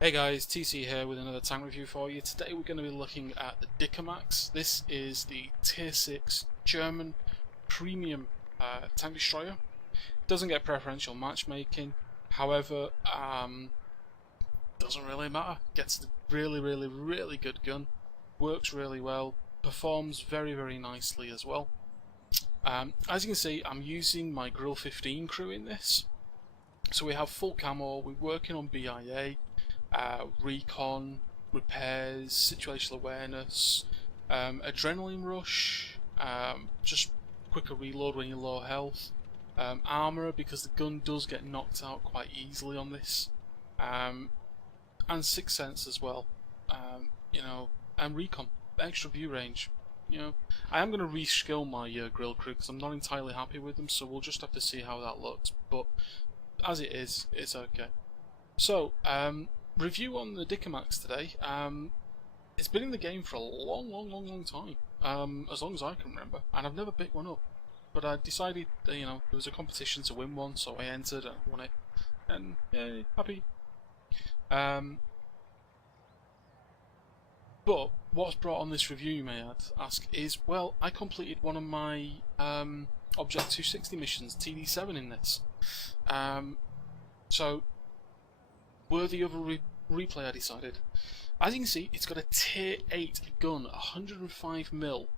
Hey guys, TC here with another tank review for you. Today we're going to be looking at the TcFreer. This is the Tier 6 German premium tank destroyer. Doesn't get preferential matchmaking, however, doesn't really matter. Gets the really good gun, works really well, performs very nicely as well. As you can see, I'm using my Grill 15 crew in this. So we have full camo, we're working on BIA, recon, repairs, situational awareness, adrenaline rush, just quicker reload when you're low health, armour because the gun does get knocked out quite easily on this, and sixth sense as well, and recon, extra view range. I am going to reskill my grill crew because I'm not entirely happy with them, so we'll just have to see how that looks, but as it is, it's okay. So, review on the TcFreer today. It's been in the game for a long time, as long as I can remember, and I've never picked one up. But I decided that, there was a competition to win one, so I entered and won it, and yay, happy. But what's brought on this review, you may ask, is, well, I completed one of my Object 260 missions, TD7 in this. So, worthy of a replay, I decided. As you can see, it's got a tier 8 gun, 105mm.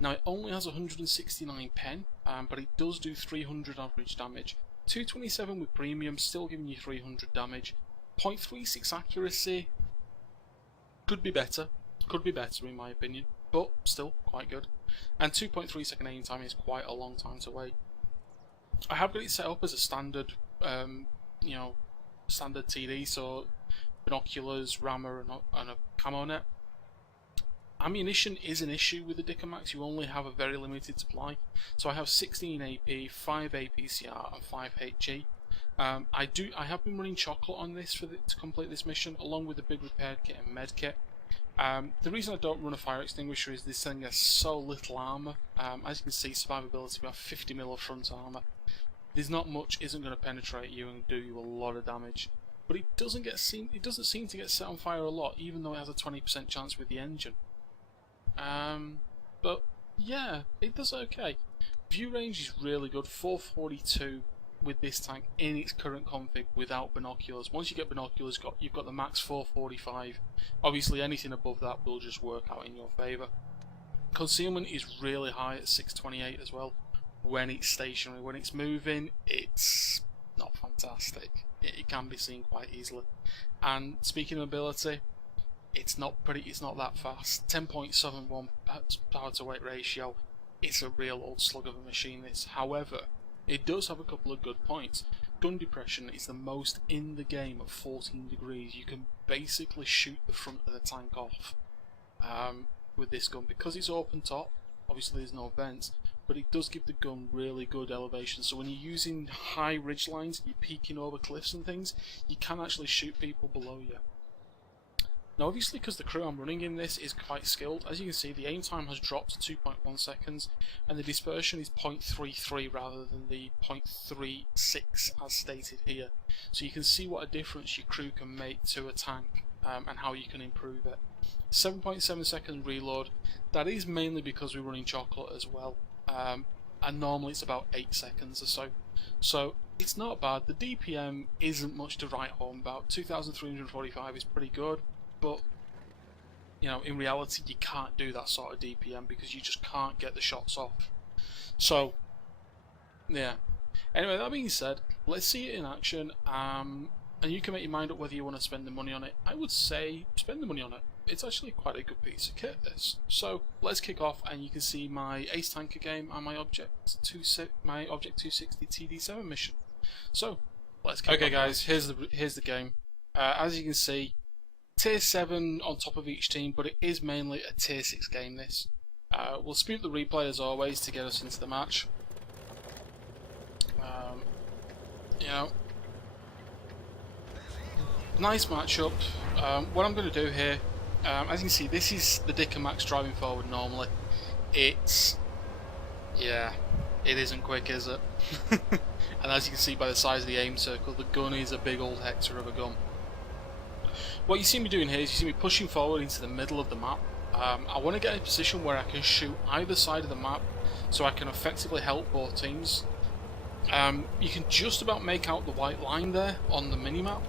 Now it only has 169 pen, but it does do 300 average damage. 227 with premium, still giving you 300 damage. 0.36 accuracy, could be better in my opinion, but still quite good. And 2.3 second aim time is quite a long time to wait. I have got it set up as a standard, standard TD, so binoculars, rammer, and a camo net. Ammunition is an issue with the TcFreer. You only have a very limited supply. So I have 16 AP, 5 APCR, and 5 HG. I have been running chocolate on this to complete this mission, along with the big repair kit and med kit. The reason I don't run a fire extinguisher is this thing has so little armour. As you can see, survivability, we have 50mm of front armour. There's not much isn't going to penetrate you and do you a lot of damage. But it doesn't seem to get set on fire a lot, even though it has a 20% chance with the engine. But yeah, it does okay. View range is really good, 442 with this tank in its current config without binoculars. Once you get binoculars, you've got the max 445. Obviously anything above that will just work out in your favour. Concealment is really high at 628 as well. When it's stationary, when it's moving, it's not fantastic. It can be seen quite easily. And speaking of mobility, it's not that fast. 10.71 power to weight ratio. It's a real old slug of a machine, this. However, it does have a couple of good points. Gun depression is the most in the game at 14 degrees. You can basically shoot the front of the tank off with this gun. Because it's open top, obviously there's no vents, but it does give the gun really good elevation. So when you're using high ridge lines, you're peeking over cliffs and things, you can actually shoot people below you. Now obviously, because the crew I'm running in this is quite skilled, as you can see the aim time has dropped to 2.1 seconds and the dispersion is 0.33 rather than the 0.36 as stated here. So you can see what a difference your crew can make to a tank and how you can improve it. 7.7 second reload, that is mainly because we're running chocolate as well, and normally it's about 8 seconds or so. So it's not bad. The DPM isn't much to write home about. 2345 is pretty good. But, in reality you can't do that sort of DPM because you just can't get the shots off. So, yeah. Anyway, that being said, let's see it in action, and you can make your mind up whether you want to spend the money on it. I would say spend the money on it. It's actually quite a good piece of kit, this. So, let's kick off, and you can see my Ace Tanker game and my Object 260 TD7 mission. So, let's kick off. Okay guys, here's the game. As you can see, Tier 7 on top of each team, but it is mainly a Tier 6 game, this. We'll spute the replay as always to get us into the match. Nice matchup. What I'm going to do here, as you can see, this is the TcFreer driving forward normally. Yeah, it isn't quick, is it? And as you can see by the size of the aim circle, the gun is a big old hector of a gun. What you see me doing here is you see me pushing forward into the middle of the map. I want to get in a position where I can shoot either side of the map so I can effectively help both teams. You can just about make out the white line there on the minimap.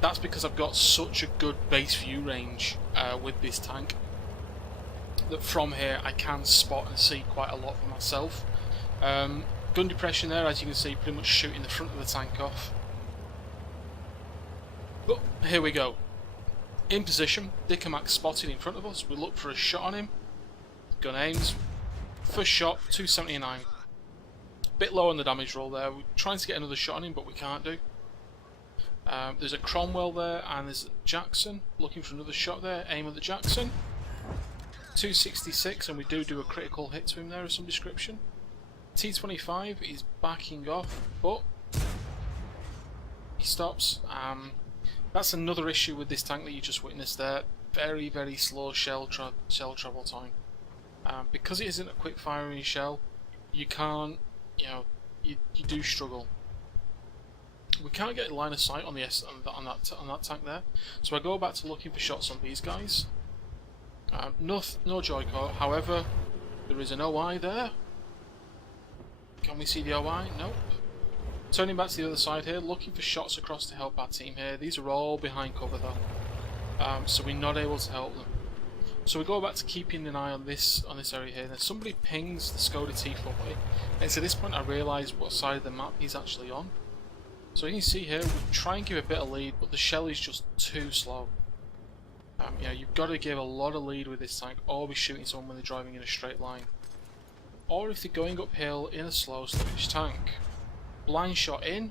That's because I've got such a good base view range with this tank that from here I can spot and see quite a lot for myself. Gun depression there, as you can see, pretty much shooting the front of the tank off. But here we go. In position, Dickermax spotted in front of us. We look for a shot on him. Gun aims. First shot, 279. Bit low on the damage roll there. We're trying to get another shot on him, but we can't do. There's a Cromwell there, and there's a Jackson. Looking for another shot there. Aim at the Jackson. 266, and we do a critical hit to him there of some description. T25 is backing off, but he stops. That's another issue with this tank that you just witnessed there. Very, very slow shell travel time. Because it isn't a quick firing shell, you can't, you do struggle. We can't get a line of sight on the on that tank there, so I go back to looking for shots on these guys. No joy caught. However, there is an OI there. Can we see the OI? Nope. Turning back to the other side here, looking for shots across to help our team here. These are all behind cover though, so we're not able to help them. So we go back to keeping an eye on this area here. Then somebody pings the Skoda T40, and it's at this point I realise what side of the map he's actually on. So you can see here, we try and give a bit of lead, but the shell is just too slow. You've got to give a lot of lead with this tank, or be shooting someone when they're driving in a straight line. Or if they're going uphill in a slow, sluggish tank. Blind shot in,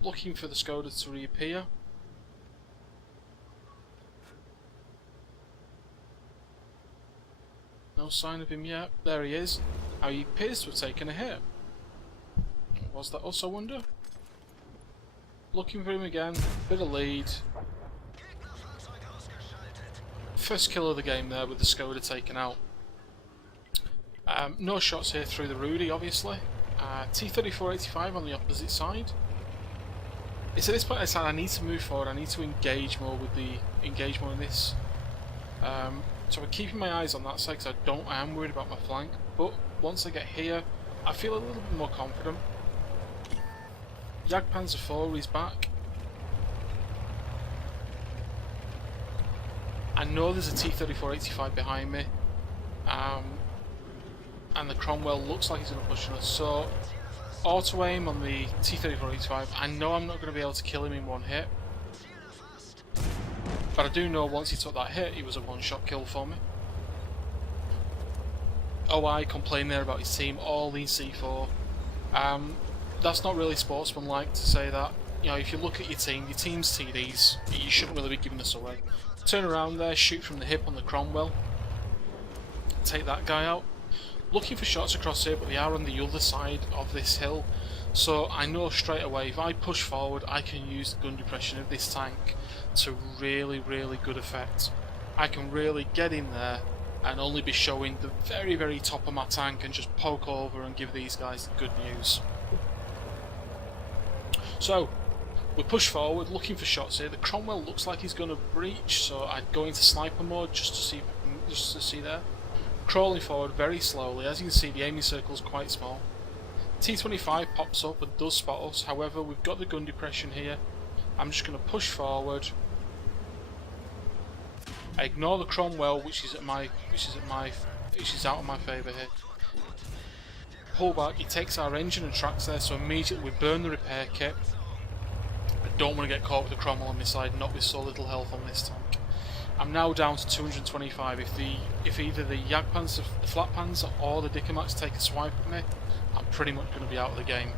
looking for the Skoda to reappear. No sign of him yet. There he is. Now he appears to have taken a hit. Was that us, I wonder? Looking for him again. Bit of lead. First kill of the game there with the Skoda taken out. No shots here through the Rudy, obviously. T-3485 on the opposite side. It's at this point I said I need to move forward. I need to engage more in this. So I'm keeping my eyes on that side because I am worried about my flank. But once I get here, I feel a little bit more confident. Jagdpanzer 4 is back. I know there's a T-3485 behind me. And the Cromwell looks like he's going to push on us. So, auto aim on the T-3485. I know I'm not going to be able to kill him in one hit. But I do know once he took that hit, he was a one-shot kill for me. OI complained there about his team, all lean C4. That's not really sportsmanlike to say that. If you look at your team's TDs, you shouldn't really be giving this away. Turn around there, shoot from the hip on the Cromwell. Take that guy out. Looking for shots across here, but they are on the other side of this hill. So I know straight away, if I push forward, I can use the gun depression of this tank to really, really good effect. I can really get in there and only be showing the very, very top of my tank and just poke over and give these guys the good news. So, we push forward, looking for shots here. The Cromwell looks like he's going to breach, so I'd go into sniper mode just to see there. Crawling forward very slowly. As you can see, the aiming circle is quite small. T25 pops up and does spot us. However, we've got the gun depression here. I'm just going to push forward. I ignore the Cromwell, which is out of my favour here. Pull back. He takes our engine and tracks there, so immediately we burn the repair kit. I don't want to get caught with the Cromwell on my side, not with so little health on this tank. I'm now down to 225. If either the Jagdpanzer, the flat panzer, or the Dickermax take a swipe at me, I'm pretty much going to be out of the game.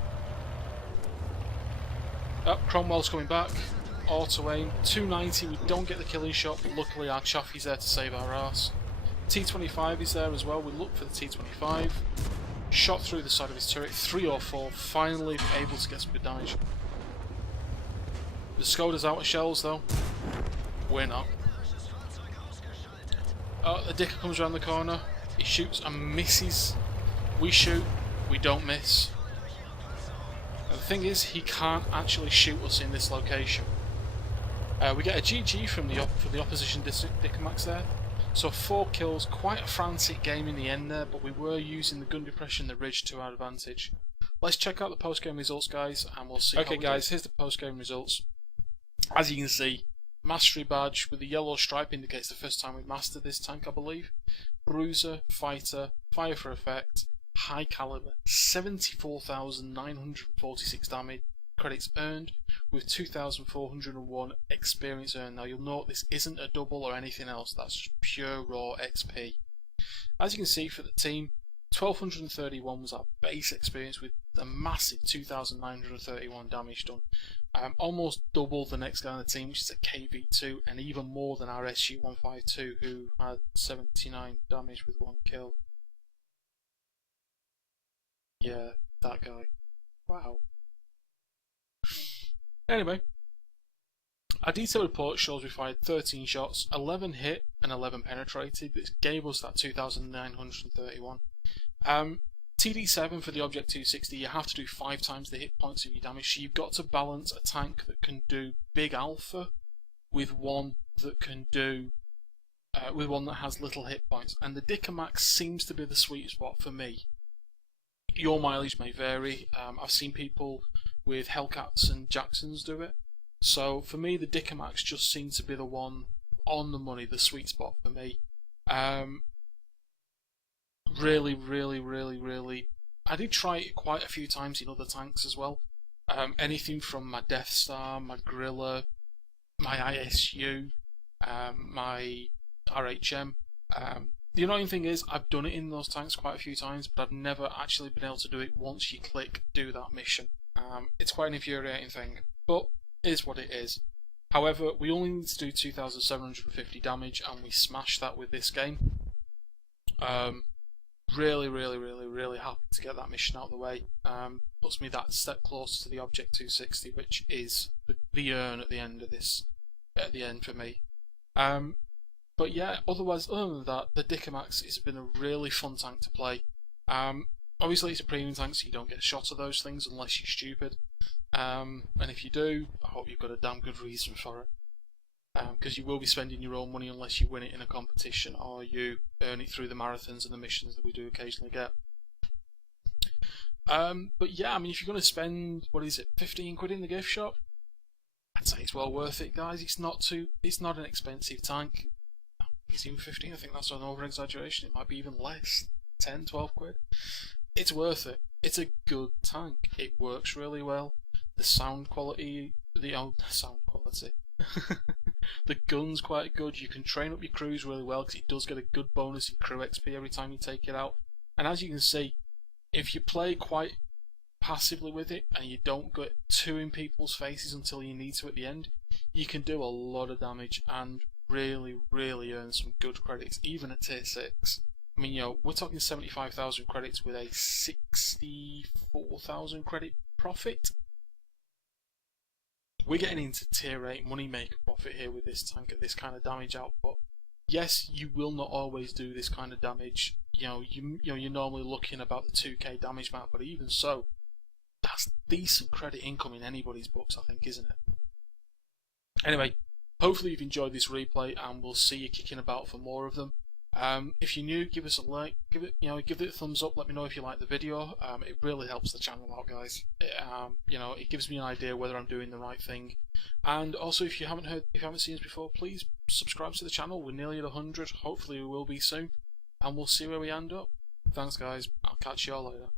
Cromwell's coming back. Auto aim. 290. We don't get the killing shot, but luckily our Chaffee's there to save our arse. T25 is there as well. We look for the T25. Shot through the side of his turret. 304. Finally able to get some good damage. The Skoda's out of shells though. We're not. The Dicker comes around the corner. He shoots and misses. We shoot. We don't miss. And the thing is, he can't actually shoot us in this location. We get a GG from the opposition Dicamax there. So 4 kills, quite a frantic game in the end there, but we were using the gun depression, the ridge to our advantage. Let's check out the post-game results, guys, and we'll see. Okay, guys, here's the post-game results. As you can see, mastery badge with the yellow stripe indicates the first time we've mastered this tank, I believe. Bruiser, fighter, fire for effect, high caliber, 74,946 damage. Credits earned with 2,401 experience earned. Now you'll note this isn't a double or anything else, that's just pure raw XP. As you can see for the team, 1,231 was our base experience with a massive 2,931 damage done. Almost double the next guy on the team, which is a KV2, and even more than our SU-152 who had 79 damage with 1 kill. Yeah, that guy. Wow. Anyway, our detailed report shows we fired 13 shots, 11 hit and 11 penetrated. This gave us that 2,931. TD7 for the Object 260, you have to do 5 times the hit points of your damage, so you've got to balance a tank that can do big alpha with one that can do with one that has little hit points, and the Dicamax seems to be the sweet spot for me. Your mileage may vary. I've seen people with Hellcats and Jacksons do it. So for me, the Dicamax just seems to be the one on the money, the sweet spot for me. Really, I did try it quite a few times in other tanks as well. Anything from my Death Star, my Gorilla, my ISU, my RHM. The annoying thing is, I've done it in those tanks quite a few times, but I've never actually been able to do it once you click do that mission. It's quite an infuriating thing, but it is what it is. However, we only need to do 2,750 damage, and we smashed that with this game. Really happy to get that mission out of the way. Puts me that step closer to the Object 260, which is the urn at the end of this, at the end for me. But yeah, other than that, the Dicamax has been a really fun tank to play. Obviously it's a premium tank, so you don't get a shot of those things unless you're stupid. And if you do, I hope you've got a damn good reason for it. Because you will be spending your own money unless you win it in a competition or you earn it through the marathons and the missions that we do occasionally get. But yeah, I mean, if you're going to spend, what is it, 15 quid in the gift shop, I'd say it's well worth it, guys. It's not an expensive tank. It's even 15, I think that's an over exaggeration. It might be even less, 10, 12 quid. It's worth it. It's a good tank. It works really well. The sound quality, sound quality. The gun's quite good. You can train up your crews really well because it does get a good bonus in crew XP every time you take it out. And as you can see, if you play quite passively with it and you don't get too in people's faces until you need to at the end, you can do a lot of damage and really earn some good credits, even at tier 6. I mean, you know, we're talking 75,000 credits with a 64,000 credit profit. We're getting into tier 8 moneymaker profit here with this tank at this kind of damage output. Yes, you will not always do this kind of damage. You're normally looking about the 2k damage mark, but even so, that's decent credit income in anybody's books, I think, isn't it? Anyway, hopefully you've enjoyed this replay, and we'll see you kicking about for more of them. If you're new, give us a like, give it a thumbs up. Let me know if you like the video. It really helps the channel out, guys. It gives me an idea whether I'm doing the right thing. And also, if you haven't seen us before, please subscribe to the channel. We're nearly at 100. Hopefully, we will be soon, and we'll see where we end up. Thanks, guys. I'll catch you all later.